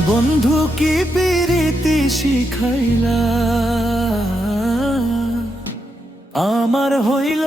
বন্ধু কি পেরেতে শিখাইলা? আমার হইল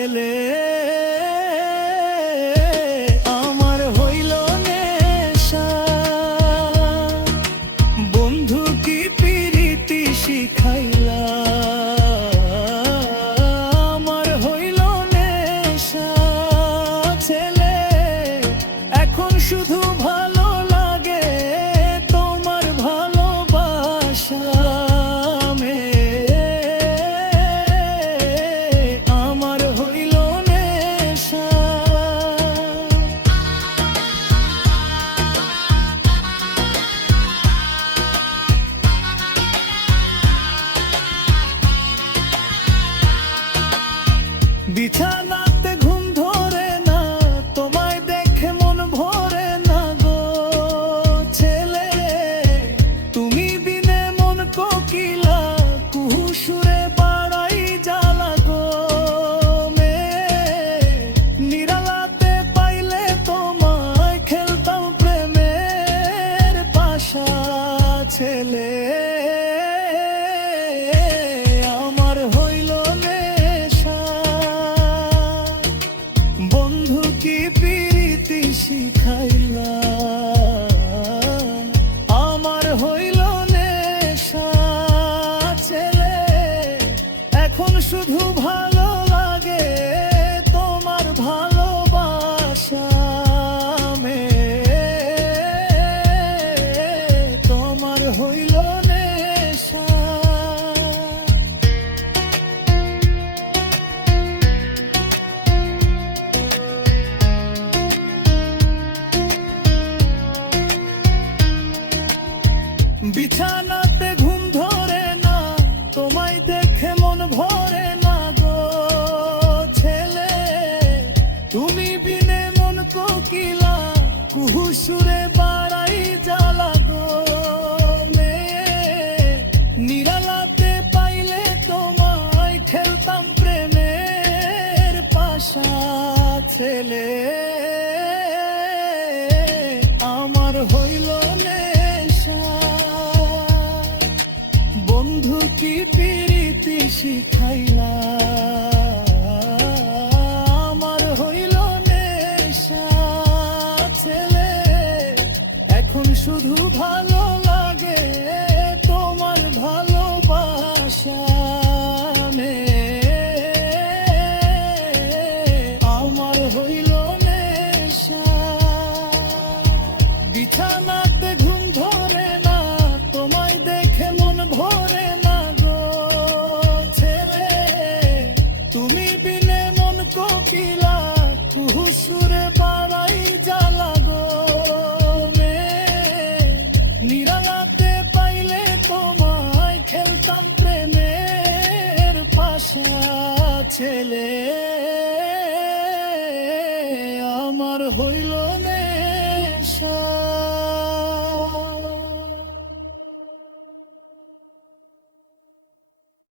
ছেলে বিছানা আমার হইল নেশা ছেলে। এখন শুধু ভালো লাগে তোমার ভালোবাসা মে। তোমার হইল বিছানাতে ঘুম ধরে না, তোমায় দেখে মন ভরে না গো ছেলে। তুমি বিনে মন কোকিলা কুহু সুরে বাড়াই জ্বালা গো মেয়ে। নিরালাতে পাইলে তোমার বন্ধু কি পিরিতি শিখাইলা আমার হইল নেশা ছেলে এখন শুধু ভালো ছেলে আমার হইল